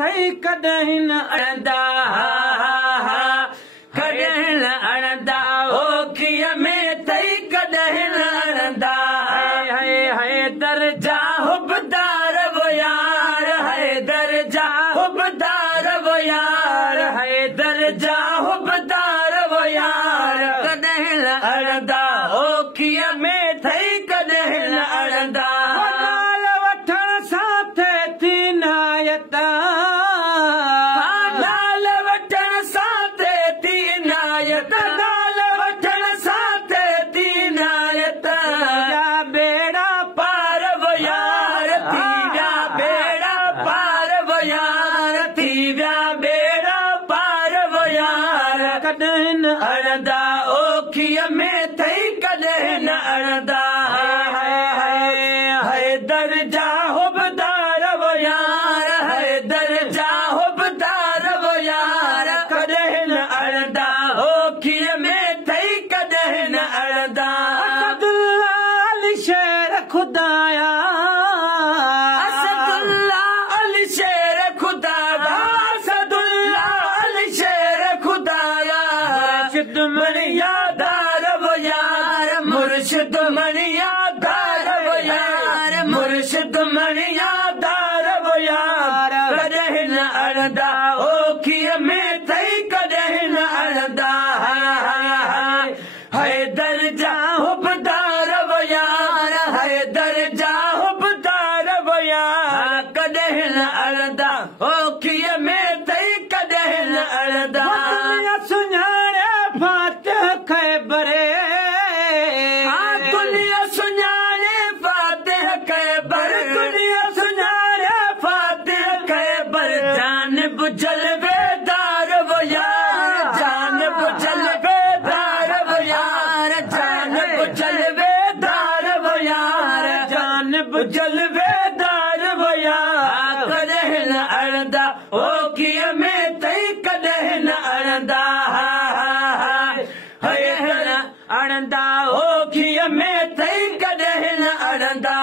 थई कॾहिं न अड़ंदा कॾहिं न अड़ंदा ओखीअ में थई कॾहिं न अड़ंदा है दर्जा हुबदार वो यार है दर्जा हुबदार वो यार है दर्जा हुबदार वो यार कॾहिं न अड़ंदा ओखीअ में थई कॾहिं न अड़ंदा नाल वठण सां थिए थी नायत नाल वठण सां थिए थी नायत नाल वठण सां थिए थी नायत या बेड़ा पार वो यार थी विया बेड़ा पार वो यार थी विया बेड़ा पार वो यार कॾहिं न अड़ंदा ओखीअ में थई कॾहिं न अड़ंदा है दर्जा हुबदार वो यार है दर्जा हुबदार वो यार कॾहिं न अड़ंदा ओखीअ में थई कॾहिं न अड़ंदा असदुल्ला अली शेर खुदाया असदुल्ला अली शेर खुदाया असदुल्ला अली शेर खुदाया मुर्शिद मणियादार वो यार मुर्शिद मणियादार वो यार मुर्शिद मणियादार वो यार कॾहिं न अड़ंदा ओखीअ में थई कॾहिं न अड़ंदा है दर्जा हुबदार वो यार है दर्जा हुबदार वो यार कॾहिं न अड़ंदा ओखीअ में थई कॾहिं न अड़ंदा सुञाणे फातिह ख़ैबरे दुनिया सुञाणे फातिह ख़ैबर दुनिया सुञाणे फातिह ख़ैबर जान बुझल बेदार वो यार जान बुझल बेदार वो यार जान बुझल बेदार वो यार जान बुझल बेदार वो यार कॾहिं न अड़ंदा ओखीअ में थई कॾहिं न अड़ंदा अड़ंदा ओखीअ में थई कॾहिं न अड़ंदा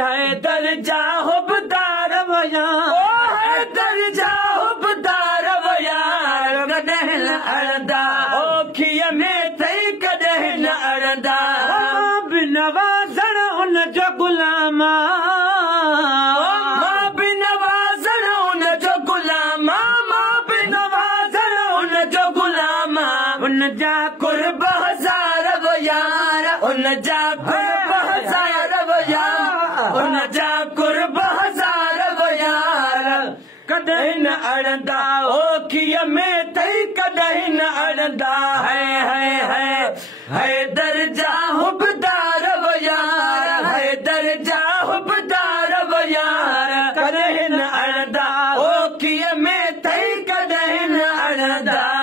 है दर्जा हुबदार वो यार है दर्जा हुबदार वो यार कॾहिं न अड़ंदा ओखीअ में थई कॾहिं न अड़ंदा बि नवाज़ण उन जो गुलामा मां बि नवाज़ण उन जो गुलामा मां बि नवाज़ण उन जो गुलामा उन जा कुर्ब हज़ार वो यार उन जा कुर्ब हज़ार वो यार उन जा कुर्ब हज़ार वो यार कॾहिं न अड़ंदा ओखीअ में थई कॾहिं न अड़ंदा है दर्जा हुबदार वो यार है दर्जा हुबदार वो यार कॾहिं न अड़ंदा ओखीअ में थई कॾहिं न अड़ंदा